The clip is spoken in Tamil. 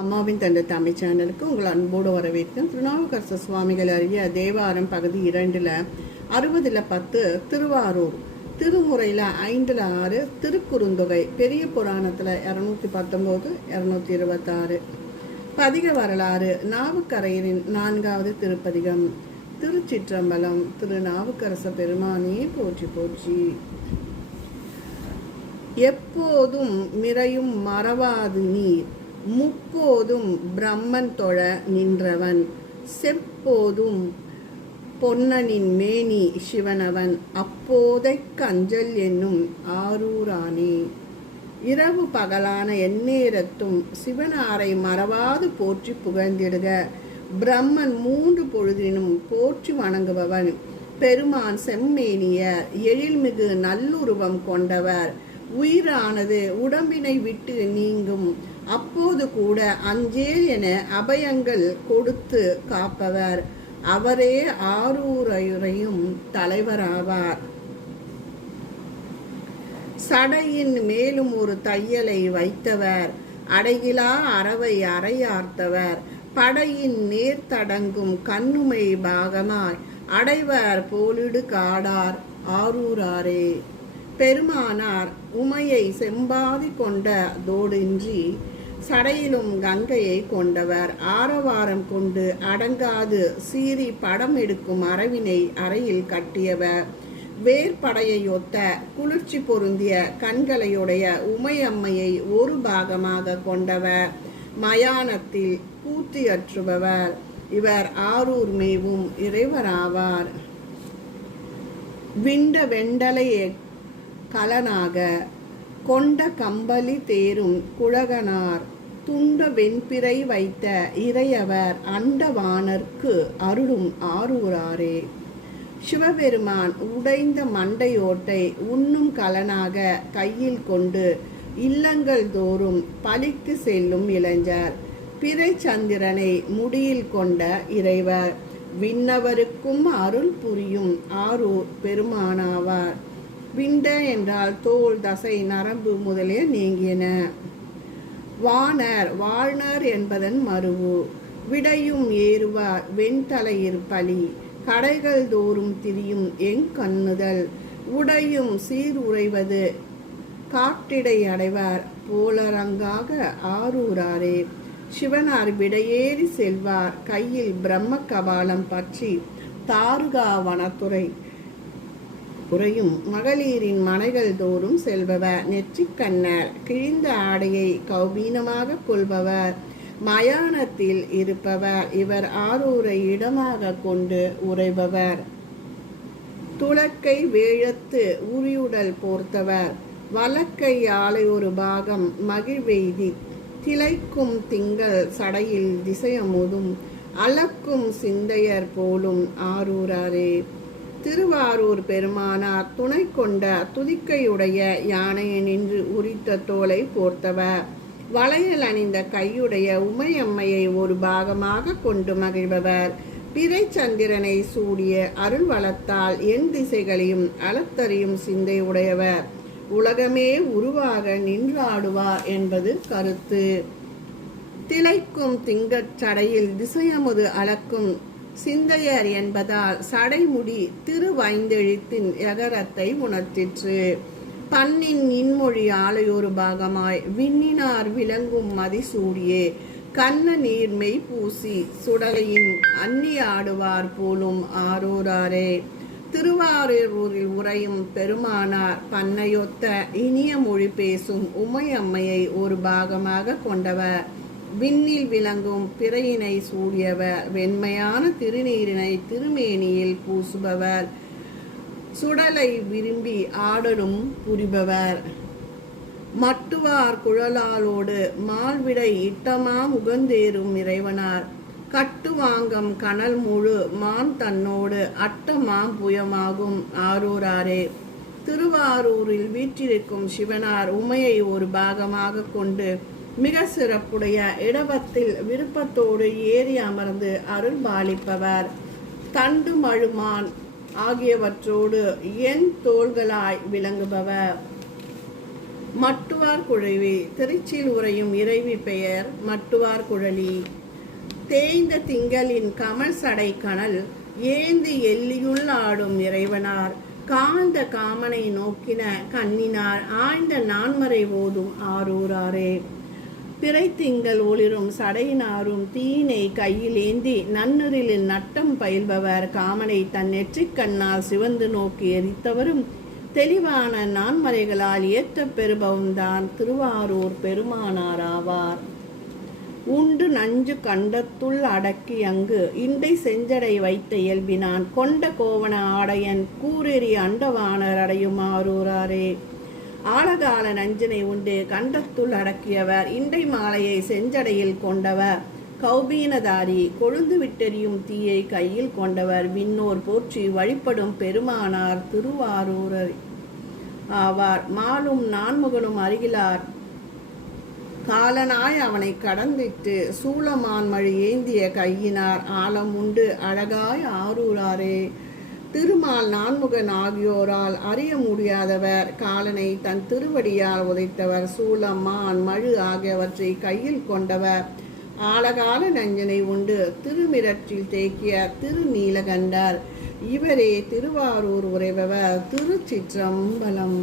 அம்மாவின் தந்தை தமிழ் சேனலுக்கு உங்கள் அன்போடு வரவேற்கும் திருநாவுக்கரச சுவாமிகள் அறிய தேவாரம் பகுதி இரண்டில் அறுபதில் பத்து திருவாரூர். திருமுறையில் ஐந்தில் ஆறு திருக்குறுந்தொகை பெரிய புராணத்தில் இரநூத்தி பத்தொம்போது இரநூத்தி இருபத்தாறு. பதிக வரலாறு நாவுக்கரையரின் நான்காவது திருப்பதிகம். திருச்சிற்றம்பலம் திரு நாவுக்கரச பெருமானே போற்றி போற்றி. எப்போதும் மிரையும் மறவாது நீர். முப்போதும் பிரம்மன் தொழ நின்றவன் செப்போதும் பொன்னனின் மேனி சிவனவன் அப்போதைக் கஞ்சல் என்னும் ஆரூரானே. இரவு பகலான எந்நேரத்தும் சிவனாரை மறவாது போற்றி புகழ்ந்திடுக. பிரம்மன் மூன்று பொழுதினும் போற்றி வணங்குபவன் பெருமான் செம்மேனியர் எழில்மிகு நல்லுருவம் கொண்டவர். உயிரானது உடம்பினை விட்டு நீங்கும் அப்போது கூட அஞ்சேல் என அபயங்கள் கொடுத்து காப்பவர். அவரே ஆரூரையுறையும் தலைவராவார். சடையின் மேலும் ஒரு தையலை வைத்தவர். அடையிலா அறவை அறையார்த்தவர். படையின் நேர்த்தடங்கும் கண்ணுமை பாகமாய் அடைவர் போலிடு காடார் ஆரூராரே. பெருமானார் உமையை செம்பாதி கொண்ட தோடின்றி சடையிலும் கங்கையை கொண்டவர். ஆரவாரம் கொண்டு அடங்காது. சீறி படம் எடுக்கும் அரவினை அறையில் கட்டியவர். வேர்படையொத்த குளிர்ச்சி பொருந்திய கண்களையுடைய உமையம்மையை ஒரு பாகமாக கொண்டவர். மயானத்தில் பூத்தியற்றுபவர் இவர் ஆரூர் மேவும் இறைவராவார். விண்ட வெண்டலையே கலனாக கொண்ட கம்பளி தேரும் குழகனார் துண்ட வெண்பிறை வைத்த இறையவர் அண்டவானர்க்கு அருளும் ஆரூராரே. சிவபெருமான் உடைந்த மண்டையோட்டை உண்ணும் கலனாக கையில் கொண்டு இல்லங்கள் தோறும் பலிக்கு செல்லும் இளைஞர் பிறை சந்திரனை முடியில் கொண்ட இறைவர். விண்ணவருக்கும் அருள் புரியும் ஆரூர் பெருமானாவார். விண்ட என்றால் தோல் தசை நரம்பு முதலிய நீங்கியன வானர் வாழ்னர் என்பதன் மறுவு விடையும் ஏறுவார் வெண்தலையிற் பலி கடைகள் தோறும் திரியும் எங் கண்ணுதல். உடையும் சீர் காட்டிடை அடைவார் போலரங்காக ஆரூராரே. சிவனார் விடையேறி செல்வார் கையில் பிரம்ம கபாலம் பற்றி. தாருகா வனத்துறை உறையும் மகளிரின் மனைகள் தோறும் செல்பவர் நெற்றிக்கண்ணர் கிழிந்த ஆடையை கௌபீனமாக கொள்பவர். மயானத்தில் இருப்பவர் இவர் ஆரூரை இடமாக கொண்டு உறைபவர். துளக்கை வேழத்து உரியுடல் போர்த்தவர். வலக்கை ஆலை ஒரு பாகம் மகிழ்வெய்தி திளைக்கும் திங்கள் சடையில் திசையமுதும். அளக்கும் சிந்தையர் போலும் ஆரூராரே. திருவாரூர் பெருமானார் துணை கொண்ட துதிக்கையுடைய யானையை நின்று உரித்த தோலை போர்த்தவர். வளையல் அணிந்த கையுடைய உமையம்மையை ஒரு பாகமாக கொண்டு மகிழ்பவர். பிறை சந்திரனை சூடிய அருள் வளத்தால் என் திசைகளையும் அளத்தறியும் சிந்தை உடையவர். உலகமே உருவாக நின்றாடுவார் என்பது கருத்து. திளைக்கும் திங்கச் சடையில் திசையமுது அளக்கும் சிந்தையர் என்பதால் சடைமுடி திருவைந்தெழுத்தின் எகரத்தை உணர்த்திற்று. பண்ணின் இன்மொழி ஆலையொரு பாகமாய் விண்ணினார் விளங்கும் மதிசூடியே. கண்ண நீர்மை பூசி சுடலையின் அன்னி ஆடுவார் போலும் ஆரூராரே. திருவாரூரில் உறையும் பெருமானார் பண்ணையொத்த இனிய மொழி பேசும் உமையம்மையை ஒரு பாகமாக கொண்டவர். விண்ணில் விளங்கும் பிறையினை சூடியவர் வெண்மையான திருநீரினை திருமேனியில் பூசுபவர். சுடலை விரும்பி ஆடலும் புரிபவர். மட்டுவார் குழலாலோடு மால்விடை இட்டமாம் உகந்தேறும் இறைவனார். கட்டுவாங்கம் கனல் முழு மான் தன்னோடு அட்டமாம் புயமாகும் ஆரூராரே. திருவாரூரில் வீற்றிருக்கும் சிவனார் உமையை ஒரு பாகமாக கொண்டு மிக சிறப்புடைய இடவத்தில் விருப்பத்தோடு ஏறி அமர்ந்து அருள் பாலிப்பவர். தண்டு மழுமான் ஆகியவற்றோடு என் தோள்களாய் விளங்குபவர். மட்டுவார் குழவி திருச்சியில் உறையும் இறைவி பெயர் மட்டுவார் குழலி. தேய்ந்த திங்களின் கமல் சடை கனல் ஏந்தி எல்லியுள் ஆடும் இறைவனார். காந்த காமனை நோக்கின கண்ணினார். ஆழ்ந்த நான்மறை ஓதும் ஆரூராரே. பிறைத்திங்கள் ஒளிரும் சடையினாரும் தீனை கையில் ஏந்தி நன்னுரிலில் நட்டம் பயில்பவர் காமனை தன் நெற்றிக் கண்ணால் சிவந்து நோக்கி எரித்தவரும் தெளிவான நான்மறைகளால் ஏற்றப் பெறுபவும் தான் திருவாரூர் பெருமானார் ஆவார். உண்டு நஞ்சு கண்டத்துள் அடக்கி அங்கு இண்டை செஞ்சடை வைத்த இயல்பினான் கொண்ட கோவண ஆடையன் கூரெறி அண்டவாணர் அடையும் ஆரூராரே ஆழகால நஞ்சினை உண்டு. கண்டத்துள் அடக்கியவர் இண்டை மாலையை செஞ்சடையில் கொண்டவர். கௌபீனதாரி கொழுந்து விட்டெறியும் தீயை கையில் கொண்டவர். விண்ணோர் போற்றி வழிபடும் பெருமானார் திருவாரூரர் ஆவார். மாலும் நான்முகனும் அருகிலார். காலனாய் அவனை கடந்திட்டு சூளமான்மழி ஏந்திய கையினார். ஆலம் உண்டு. அழகாய் ஆரூராரே. திருமால் நான்முகன் ஆகியோரால் அறிய முடியாதவர். காலனை தன் திருவடியால் உதைத்தவர். சூலம் மான் மழு ஆகியவற்றை கையில் கொண்டவர். ஆழகால நஞ்சனை உண்டு திருமிரற்றில் தேக்கிய திருநீலகண்டர். இவரே திருவாரூர் உறைபவர். திருச்சிற்றம்பலம்.